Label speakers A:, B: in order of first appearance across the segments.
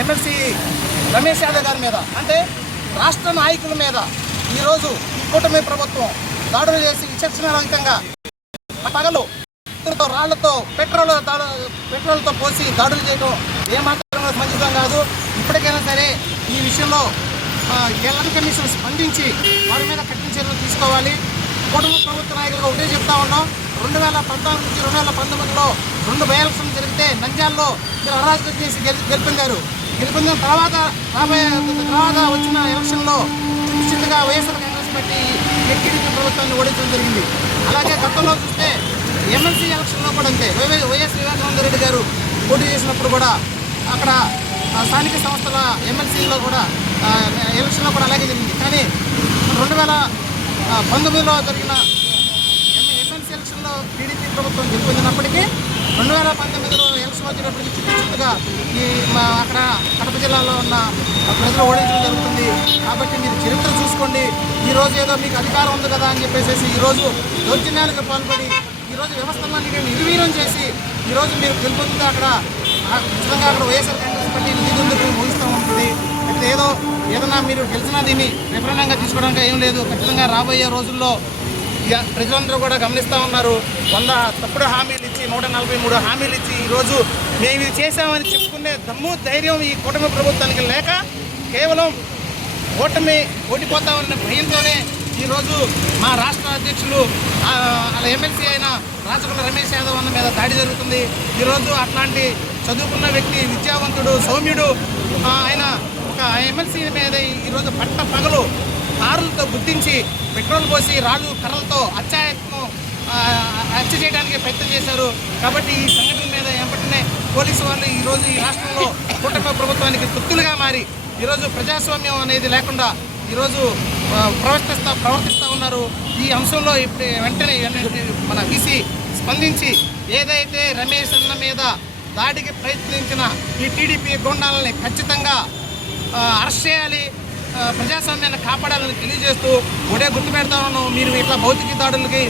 A: MLC Ramesh Yadav గారి మీద. అంటే రాష్ట్ర నాయకుల మీద ఈరోజు కూటమి ప్రభుత్వం దాడులు చేసి విచక్షణారహితంగా పగలు రాళ్ళతో పెట్రోల్ దాడు పెట్రోల్తో పోసి దాడులు చేయడం ఏమాత్రం కూడా మంచిదం కాదు. ఇప్పటికైనా సరే ఈ విషయంలో ఆ, ఎల్ఎన్ కమిషన్ స్పందించి వారి మీద కఠిన చర్యలు తీసుకోవాలి. కుటుంబ ప్రభుత్వ నాయకులుగా ఒకటే చెప్తా ఉన్నాం. రెండు వేల పద్నాలుగు నుంచి రెండు వేల పంతొమ్మిదిలో రెండు బై ఎలక్షన్ జరిగితే నంద్యాలలో మీరు అరాజకం చేసి గెలి గెలిపొందారు. గెలిపొందిన తర్వాత రాబోయే తర్వాత వచ్చిన ఎలక్షన్లో చిన్న చిన్నగా వైఎస్ఆర్ కాంగ్రెస్ పార్టీ టీడీపీ ప్రభుత్వాన్ని ఓడించడం జరిగింది. అలాగే గతంలో చూస్తే ఎమ్మెల్సీ ఎలక్షన్లో కూడా అంతే. వైవై వైఎస్ వివేకానంద రెడ్డి గారు పోటీ చేసినప్పుడు కూడా అక్కడ స్థానిక సంస్థల ఎమ్మెల్సీలో కూడా ఎలక్షన్లో కూడా అలాగే జరిగింది. కానీ రెండు వేల పంతొమ్మిదిలో జరిగిన టీడీపీ ప్రభుత్వం గెలుపొందినప్పటికీ రెండు వేల పంతొమ్మిదిలో ఎలక్షన్ వచ్చినప్పటికీ చుట్టుచుట్టుగా ఈ మా అక్కడ కడప జిల్లాలో ఉన్న ప్రజలు ఓడించడం జరుగుతుంది. కాబట్టి మీరు చరిత్ర చూసుకోండి. ఈ రోజు ఏదో మీకు అధికారం ఉంది కదా అని చెప్పేసి ఈరోజు దౌర్జన్యాలకు పాల్పడి ఈరోజు నేను నిర్వీర్యం చేసి ఈరోజు మీరు గెలుపొందితే అక్కడ ఆ, ఖచ్చితంగా అక్కడ వైఎస్ఆర్ కాంగ్రెస్ పార్టీ నిధులకు ముగిస్తూ ఉంటుంది. అయితే ఏదో ఏదన్నా మీరు గెలిచినా దీన్ని విపరీతంగా తీసుకోవడానికి ఏం లేదు. ఖచ్చితంగా రాబోయే రోజుల్లో ప్రజలందరూ కూడా గమనిస్తూ ఉన్నారు. వంద తప్పుడు హామీలు ఇచ్చి నూట నలభై మూడు హామీలు ఇచ్చి ఈరోజు మేము ఇది చేశామని చెప్పుకునే దమ్ము ధైర్యం ఈ కూటమి ప్రభుత్వానికి లేక కేవలం ఓటమి ఓడిపోతామన్న భయంతోనే ఈరోజు మా రాష్ట్ర అధ్యక్షులు ఆ, ఎమ్మెల్సీ అయిన రాచకొండ రమేష్ యాదవ్ అన్న మీద దాడి జరుగుతుంది. ఈరోజు అట్లాంటి చదువుకున్న వ్యక్తి విద్యావంతుడు సౌమ్యుడు ఆయన ఒక ఎమ్మెల్సీ మీద ఈరోజు పట్ట పగలు కారులతో గుర్తించి పెట్రోల్ పోసి రాళ్ళు కర్రలతో అత్యాయత్నం హత్య చేయడానికి ప్రయత్నం చేశారు. కాబట్టి ఈ సంఘటన మీద ఎంపటనే పోలీసు వాళ్ళు ఈరోజు ఈ రాష్ట్రంలో కూటమి ప్రభుత్వానికి తొత్తులుగా మారి ఈరోజు ప్రజాస్వామ్యం అనేది లేకుండా ఈరోజు ప్రవర్తిస్తా ప్రవర్తిస్తూ ఉన్నారు. ఈ అంశంలో ఇప్పుడు వెంటనే మన ఈసీ స్పందించి ఏదైతే రమేష్ అన్న మీద దాడికి ప్రయత్నించిన ఈ టీడీపీ గుండాలని ఖచ్చితంగా అరెస్ట్ చేయాలి. ప్రజాస్వామ్యాన్ని కాపాడాలని తెలియజేస్తూ ఒకటే గుర్తుపెడతా మీరు ఇట్లా భౌతిక దాడులకి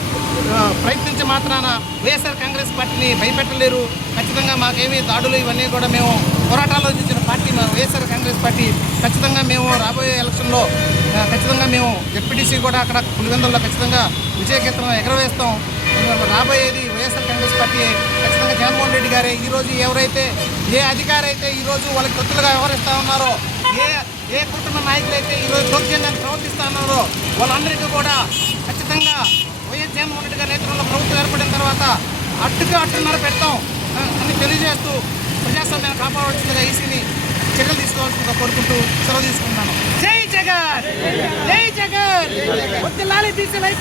A: ప్రయత్నించి మాత్రాన వైఎస్ఆర్ కాంగ్రెస్ పార్టీని భయపెట్టలేరు. ఖచ్చితంగా మాకేమీ దాడులు ఇవన్నీ కూడా మేము పోరాటాల్లో చూసిన పార్టీ మా వైఎస్ఆర్ కాంగ్రెస్ పార్టీ. ఖచ్చితంగా మేము రాబోయే ఎలక్షన్లో ఖచ్చితంగా మేము జెడ్పీటీసీ కూడా అక్కడ పులివెందుల్లో ఖచ్చితంగా విజయకేతనం ఎగరవేస్తాం. రాబోయేది వైఎస్ఆర్ కాంగ్రెస్ పార్టీ. ఖచ్చితంగా జగన్మోహన్ రెడ్డి గారే. ఈరోజు ఎవరైతే ఏ అధికారైతే ఈరోజు వాళ్ళకి తొత్తులుగా వ్యవహరిస్తూ ఉన్నారో ఏ కుటుంబ నాయకులైతే ఈరోజు దౌర్జన్యంగా ప్రవర్తిస్తూ వాళ్ళందరికీ కూడా ఖచ్చితంగా వైఎస్ జగన్మోహన్ రెడ్డి గారి నేతృత్వంలో ప్రభుత్వం ఏర్పడిన తర్వాత అడ్డుగా అడ్డున్నర పెడతాం అని తెలియజేస్తూ ప్రజాస్వామ్యాన్ని కాపాడవలసిందిగా ఈసీని చర్యలు తీసుకోవాల్సిందిగా కోరుకుంటూ సెలవు తీసుకుంటున్నాను. జై జగన్! జై జగన్! లాలి తీసి లైక్